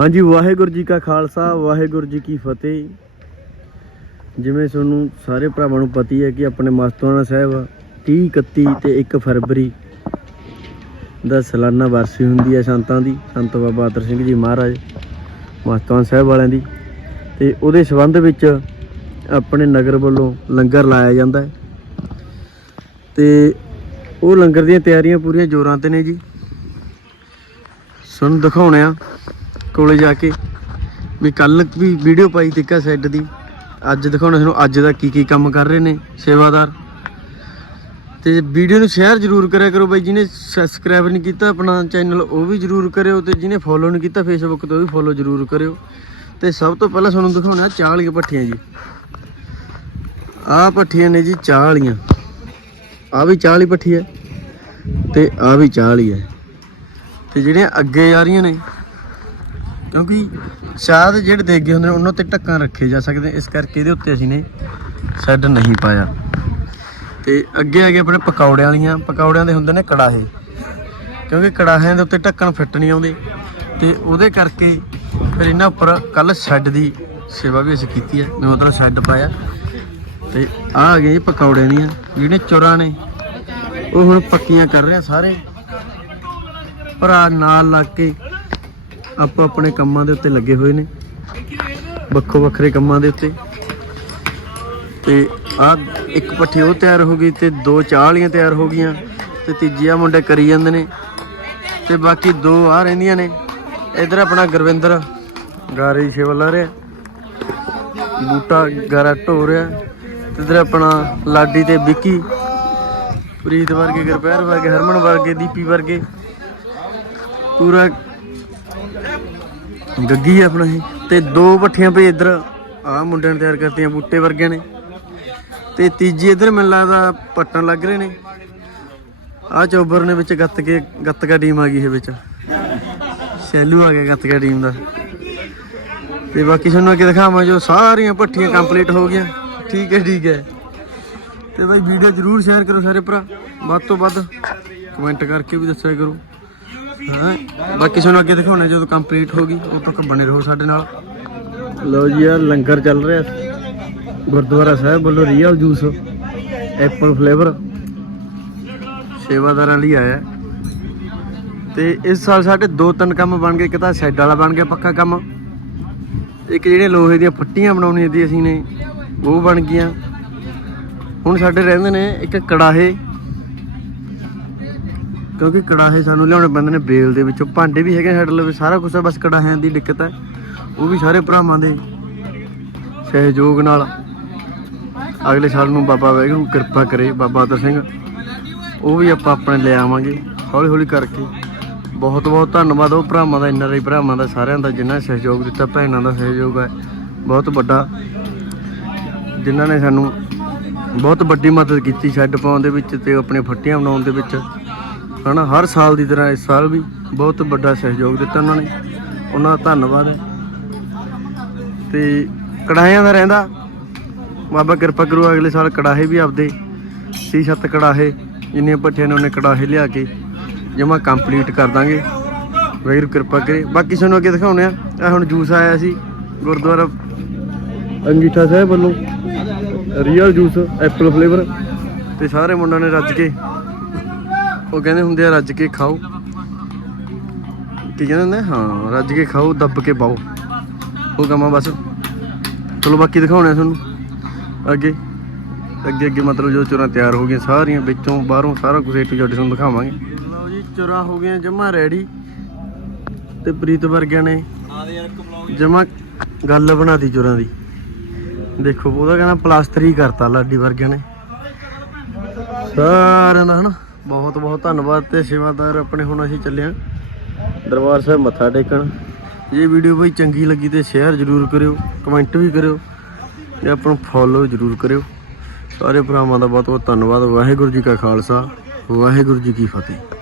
ਹਾਂਜੀ, ਵਾਹਿਗੁਰੂ ਜੀ ਕਾ ਖਾਲਸਾ, ਵਾਹਿਗੁਰੂ ਜੀ ਕੀ ਫਤਿਹ। ਜਿਵੇਂ ਤੁਹਾਨੂੰ ਸਾਰੇ ਭਰਾਵਾਂ ਨੂੰ ਪਤੀ ਹੈ ਕਿ ਆਪਣੇ ਮਸਤਵਾਨਾ ਸਾਹਿਬ 30 31 ਤੇ 1 ਫਰਵਰੀ ਦਾ ਸਾਲਾਨਾ ਵਰਸੀ ਹੁੰਦੀ ਹੈ ਸੰਤਾਂ ਦੀ, ਸੰਤ ਬਾਬਾ ਅਤਰ ਸਿੰਘ ਜੀ ਮਹਾਰਾਜ, ਮਸਤਵਾਨ ਸਾਹਿਬ ਵਾਲਿਆਂ ਦੀ। ਤੇ ਉਹਦੇ ਸੰਬੰਧ ਵਿੱਚ ਆਪਣੇ ਨਗਰ ਵੱਲੋਂ ਲੰਗਰ ਲਾਇਆ ਜਾਂਦਾ ਹੈ। ਤੇ ਉਹ ਲੰਗਰ ਦੀਆਂ ਤਿਆਰੀਆਂ ਪੂਰੀਆਂ ਜ਼ੋਰਾਂ ਤੇ ਨੇ ਜੀ। ਤੁਹਾਨੂੰ ਦਿਖਾਉਣੇ ਆ ਕੋਲੇ ਜਾ ਕੇ ਵੀ ਕੱਲ ਵੀ ਵੀਡੀਓ ਪਾਈ ਤੇ ਕਾ ਸੈੱਟ ਦੀ। ਅੱਜ ਦਿਖਾਉਣਾ ਤੁਹਾਨੂੰ, ਅੱਜ ਦਾ ਕੀ ਕੀ ਕੰਮ ਕਰ ਰਹੇ ਨੇ ਸੇਵਾਦਾਰ। ਤੇ ਵੀਡੀਓ ਨੂੰ ਸ਼ੇਅਰ ਜ਼ਰੂਰ ਕਰਿਆ ਕਰੋ ਬਾਈ, ਜਿਹਨੇ ਸਬਸਕ੍ਰਾਈਬ ਨਹੀਂ ਕੀਤਾ ਆਪਣਾ ਚੈਨਲ ਉਹ ਵੀ ਜ਼ਰੂਰ ਕਰਿਓ ਤੇ ਜਿਹਨੇ ਫੋਲੋ ਨਹੀਂ ਕੀਤਾ ਫੇਸਬੁੱਕ ਤੇ ਉਹ ਵੀ ਫੋਲੋ ਜ਼ਰੂਰ ਕਰਿਓ। ਤੇ ਸਭ ਤੋਂ ਪਹਿਲਾਂ ਤੁਹਾਨੂੰ ਦਿਖਾਉਣਾ ਚਾਹ ਵਾਲੀਆਂ ਭੱਠੀਆਂ ਜੀ। ਆਹ ਭੱਠੀਆਂ ਨੇ ਜੀ ਚਾਹ ਵਾਲੀਆਂ ਆ ਵੀ ਚਾਹ ਵਾਲੀ ਭੱਠੀ ਹੈ ਤੇ ਆ ਵੀ ਚਾਹ ਵਾਲੀ ਹੈ। ਤੇ ਜਿਹੜੀਆਂ ਅੱਗੇ ਆ ਰਹੀਆਂ ਨੇ ਕਿਉਂਕਿ ਚਾਹ ਦੇ ਜਿਹੜੇ ਦੇਗੇ ਹੁੰਦੇ ਨੇ, ਉਹਨਾਂ ਤੇ ਢੱਕਣ ਰੱਖੇ ਜਾ ਸਕਦੇ ਇਸ ਕਰਕੇ ਇਹਦੇ ਉੱਤੇ ਅਸੀਂ ਨੇ ਸ਼ੈੱਡ ਨਹੀਂ ਪਾਇਆ। ਤੇ ਅੱਗੇ ਆ ਗਏ ਆਪਣੇ ਪਕੌੜਿਆਂ ਵਾਲੀਆਂ। ਪਕੌੜਿਆਂ ਦੇ ਹੁੰਦੇ ਨੇ ਕੜਾਹੇ। ਕਿਉਂਕਿ ਕੜਾਹਿਆਂ ਦੇ ਉੱਤੇ ਢੱਕਣ ਫਿੱਟ ਨਹੀਂ ਆਉਂਦੇ। ਤੇ ਉਹਦੇ ਕਰਕੇ ਫਿਰ ਇਹਨਾਂ ਉੱਪਰ ਕੱਲ ਸ਼ੈੱਡ ਦੀ ਸੇਵਾ ਵੀ ਅਸੀਂ ਕੀਤੀ ਹੈ। ਮੈਂ ਮਤਲਬ ਸ਼ੈੱਡ ਪਾਇਆ। ਤੇ ਆ ਆ ਗਏ ਜੀ ਪਕੌੜਿਆਂ ਦੀਆਂ। ਜਿਹੜੇ ਚੁਰਾਂ ਨੇ, ਉਹ ਹੁਣ ਪੱਕੀਆਂ ਕਰ ਰਹੇ ਸਾਰੇ। ਭਰਾ ਨਾਲ ਲੱਗ ਕੇ ਆਪੋ ਆਪਣੇ ਕੰਮਾਂ ਦੇ ਉੱਤੇ ਲੱਗੇ ਹੋਏ ਨੇ। ਵੱਖੋ ਵੱਖਰੇ ਕੰਮਾਂ ਦੇ ਉੱਤੇ। ਤੇ ਆ ਇੱਕ ਪੱਠੀ ਉਹ ਤਿਆਰ ਹੋ ਗਈ ਤੇ ਦੋ ਚਾਹ ਵਾਲੀਆਂ ਤਿਆਰ ਹੋ ਗਈਆਂ ਤੇ ਤੀਜੀ ਆ ਮੁੰਡੇ ਕਰੀ ਜਾਂਦੇ ਨੇ। ਤੇ ਬਾਕੀ ਦੋ ਆ ਰਹਿੰਦੀਆਂ ਨੇ। ਇਧਰ ਆਪਣਾ ਗੁਰਵਿੰਦਰ ਗਾਰੇ ਦੀ ਸੇਵਾ ਲਾ ਰਿਹਾ। ਬੂਟਾ ਗਾਰਾ ਢੋ ਰਿਹਾ। ਤੇ ਇਧਰ ਆਪਣਾ ਲਾਡੀ ਤੇ ਵਿੱਕੀ। ਪ੍ਰੀਤ ਵਰਗੇ ਗੁਰਪਹਿਰ ਵਰਗੇ ਹਰਮਨ ਵਰਗੇ, ਦੀਪੀ ਵਰਗੇ। ਪੂਰਾ ਗੱਗੀ ਆ ਆਪਣਾ ਇਹ। ਤੇ ਦੋ ਪੱਠੀਆਂ ਪਈ ਇੱਧਰ। ਆ ਮੁੰਡਿਆਂ ਨੇ ਤਿਆਰ ਕਰਤੀਆਂ, ਬੂਟੇ ਵਰਗਿਆਂ ਨੇ। ਤੇ ਤੀਜੀ ਇੱਧਰ ਮੈਨੂੰ ਲੱਗਦਾ ਪੱਟਣ ਲੱਗ ਰਹੇ ਨੇ। ਆ ਚੋਬਰ ਨੇ ਵਿੱਚ ਗੱਤ ਕੇ ਗੱਤਕਾ ਟੀਮ ਆ ਗਈ ਇਹ ਵਿੱਚ। ਸੈਲੂ ਆ ਗਿਆ ਗੱਤਕਾ ਟੀਮ ਦਾ। ਤੇ ਬਾਕੀ ਤੁਹਾਨੂੰ ਅੱਗੇ ਦਿਖਾਵਾਂ ਜੋ ਸਾਰੀਆਂ ਪੱਠੀਆਂ ਕੰਪਲੀਟ ਹੋ ਗਈਆਂ। ਠੀਕ ਹੈ ਠੀਕ ਹੈ। ਤੇ ਬਾਈ ਵੀਡੀਓ ਜਰੂਰ ਸ਼ੇਅਰ ਕਰੋ ਸਾਰੇ ਭਰਾ। ਵੱਧ ਤੋਂ ਵੱਧ ਕਮੈਂਟ ਕਰਕੇ ਵੀ ਦੱਸਿਆ ਕਰੋ। ਹਾਂ। ਬਾਕੀ ਤੁਹਾਨੂੰ ਅੱਗੇ ਦਿਖਾਉਣਾ, ਜਦੋਂ ਕੰਪਲੀਟ ਹੋ ਗਈ ਉਦੋਂ ਤੱਕ ਬਣੇ ਰਹੋ ਸਾਡੇ ਨਾਲ। ਲਓ ਜੀ ਆ ਲੰਗਰ ਚੱਲ ਰਿਹਾ। ਗੁਰਦੁਆਰਾ ਸਾਹਿਬ ਵੱਲੋਂ ਰੀਅਲ ਜੂਸ ਐਪਲ ਫਲੇਵਰ ਸੇਵਾਦਾਰਾਂ ਲਈ ਆਇਆ। ਤੇ ਇਸ ਸਾਲ ਸਾਡੇ ਦੋ ਤਿੰਨ ਕੰਮ ਬਣ ਗਏ, ਇੱਕ ਤਾਂ ਸ਼ੈੱਡ ਵਾਲਾ ਬਣ ਗਿਆ ਪੱਕਾ ਕੰਮ। ਇੱਕ ਜਿਹੜੇ ਲੋਹੇ ਦੀਆਂ ਫੱਟੀਆਂ ਬਣਾਉਣੀਆਂ ਦੀ ਅਸੀਂ ਨੇ, ਉਹ ਬਣ ਗਈਆਂ। ਹੁਣ ਸਾਡੇ ਰਹਿੰਦੇ ਨੇ ਇੱਕ ਕੜਾਹੇ। ਕਿਉਂਕਿ ਕੜਾਹੇ ਸਾਨੂੰ ਲਿਆਉਣੇ ਪੈਂਦੇ ਨੇ ਬੇਲ ਦੇ ਵਿੱਚੋਂ। ਭਾਂਡੇ ਵੀ ਹੈਗੇ ਸਾਡੇ ਲਵੇ ਸਾਰਾ ਕੁਝ ਬਸ ਕੜਾਹਿਆਂ ਦੀ ਦਿੱਕਤ ਹੈ ਉਹ ਵੀ ਸਾਰੇ ਭਰਾਵਾਂ ਦੇ ਸਹਿਯੋਗ ਨਾਲ। ਅਗਲੇ ਸਾਲ ਨੂੰ ਬਾਬਾ ਵਾਹਿਗੁਰੂ ਕਿਰਪਾ ਕਰੇ, ਬਾਬਾ ਅਤਰ ਸਿੰਘ। ਉਹ ਵੀ ਆਪਾਂ ਆਪਣੇ ਲੈ ਆਵਾਂਗੇ ਹੌਲੀ ਹੌਲੀ ਕਰਕੇ। ਬਹੁਤ ਬਹੁਤ ਧੰਨਵਾਦ ਉਹ ਭਰਾਵਾਂ ਦਾ ਇੰਨਾ ਰਹੀ ਭਰਾਵਾਂ ਦਾ, ਸਾਰਿਆਂ ਦਾ, ਜਿਨ੍ਹਾਂ ਨੇ ਸਹਿਯੋਗ ਦਿੱਤਾ, ਭੈਣਾਂ ਦਾ ਸਹਿਯੋਗ ਹੈ ਬਹੁਤ ਵੱਡਾ। ਜਿਨ੍ਹਾਂ ਨੇ ਸਾਨੂੰ ਬਹੁਤ ਵੱਡੀ ਮਦਦ ਕੀਤੀ, ਸ਼ੈੱਡ ਪਾਉਣ ਦੇ ਵਿੱਚ ਤੇ ਆਪਣੇ ਫੱਟੀਆਂ ਬਣਾਉਣ ਦੇ ਵਿੱਚ। ਹਨਾ, ਹਰ ਸਾਲ ਦੀ ਤਰ੍ਹਾਂ ਇਸ ਸਾਲ ਵੀ ਬਹੁਤ ਵੱਡਾ ਸਹਿਯੋਗ ਦਿੱਤਾ ਉਹਨਾਂ ਨੇ। ਉਹਨਾਂ ਦਾ ਧੰਨਵਾਦ। ਹੈ ਤੇ ਕੜਾਹਿਆਂ ਦਾ ਰਹਿੰਦਾ। ਬਾਬਾ ਕਿਰਪਾ ਕਰੂ, ਅਗਲੇ ਸਾਲ ਕੜਾਹੇ ਵੀ ਆਪਦੇ ਛੇ ਸੱਤ ਕੜਾਹੇ, ਜਿੰਨੀਆਂ ਭੱਠੀਆਂ ਨੇ ਉਹਨੇ ਕੜਾਹੇ ਲਿਆ ਕੇ ਜਮਾ ਕੰਪਲੀਟ ਕਰ ਦਾਂਗੇ। ਵਾਹਿਗੁਰੂ ਕਿਰਪਾ ਕਰੇ। ਬਾਕੀ ਸਾਨੂੰ ਅੱਗੇ ਦਿਖਾਉਣੇ ਆ ਇਹ ਹੁਣ ਜੂਸ ਆਇਆ ਸੀ ਗੁਰਦੁਆਰਾ ਅੰਗੀਠਾ ਸਾਹਿਬ ਵੱਲੋਂ। ਰੀਅਲ ਜੂਸ ਐਪਲ ਫਲੇਵਰ ਤੇ ਸਾਰੇ ਮੁੰਡਿਆਂ ਨੇ ਰੱਜ ਕੇ ਉਹ ਕਹਿੰਦੇ ਹੁੰਦੇ ਆ, ਰੱਜ ਕੇ ਖਾਓ। ਕੀ ਕਹਿੰਦੇ ਹੁੰਦੇ ਹਾਂ, ਰੱਜ ਕੇ ਖਾਓ, ਦੱਬ ਕੇ ਪਾਓ ਉਹ ਕੰਮ ਬਸ। ਚਲੋ ਬਾਕੀ ਦਿਖਾਉਣੇ ਤੁਹਾਨੂੰ। ਅੱਗੇ। ਅੱਗੇ ਅੱਗੇ ਮਤਲਬ ਜੋ ਚੁਰਾਂ ਤਿਆਰ ਹੋ ਗਈਆਂ ਸਾਰੀਆਂ, ਵਿੱਚੋਂ ਬਾਹਰੋਂ ਸਾਰਾ ਕੁਝ ਏਟੂ ਜੱਡ ਤੁਹਾਨੂੰ ਦਿਖਾਵਾਂਗੇ। ਲਓ ਜੀ, ਚੁਰਾਂ ਹੋ ਗਈਆਂ, ਜਮਾ ਰੈਡੀ ਤੇ ਪ੍ਰੀਤ ਵਰਗਿਆਂ ਨੇ ਜਮਾ ਗੱਲ ਬਣਾਤੀ ਚੁਰਾਂ ਦੀ। ਦੇਖੋ, ਉਹਦਾ ਕਹਿੰਦਾ ਪਲਾਸਟਰ ਹੀ ਕਰਤਾ ਲਾਡੀ ਵਰਗਿਆਂ ਨੇ। ਸਾਰਿਆਂ ਦਾ, ਹਨਾ? ਬਹੁਤ ਬਹੁਤ ਧੰਨਵਾਦ ਤੇ ਸੇਵਾਦਾਰ ਆਪਣੇ ਹੁਣ ਅਸੀਂ ਚੱਲਿਆ ਦਰਬਾਰ ਸਾਹਿਬ ਮੱਥਾ ਟੇਕਣ। ਜੇ ਵੀਡੀਓ ਬਈ ਚੰਗੀ ਲੱਗੀ ਤੇ ਸ਼ੇਅਰ ਜ਼ਰੂਰ ਕਰਿਓ ਕਮੈਂਟ ਵੀ ਕਰਿਓ ਤੇ ਆਪਾਂ ਨੂੰ ਫੋਲੋ ਜ਼ਰੂਰ ਕਰਿਓ। ਸਾਰੇ ਭਰਾਵਾਂ ਦਾ ਬਹੁਤ ਬਹੁਤ ਧੰਨਵਾਦ, ਵਾਹਿਗੁਰੂ ਜੀ ਕਾ ਖਾਲਸਾ, ਵਾਹਿਗੁਰੂ ਜੀ ਕੀ ਫਤਿਹ।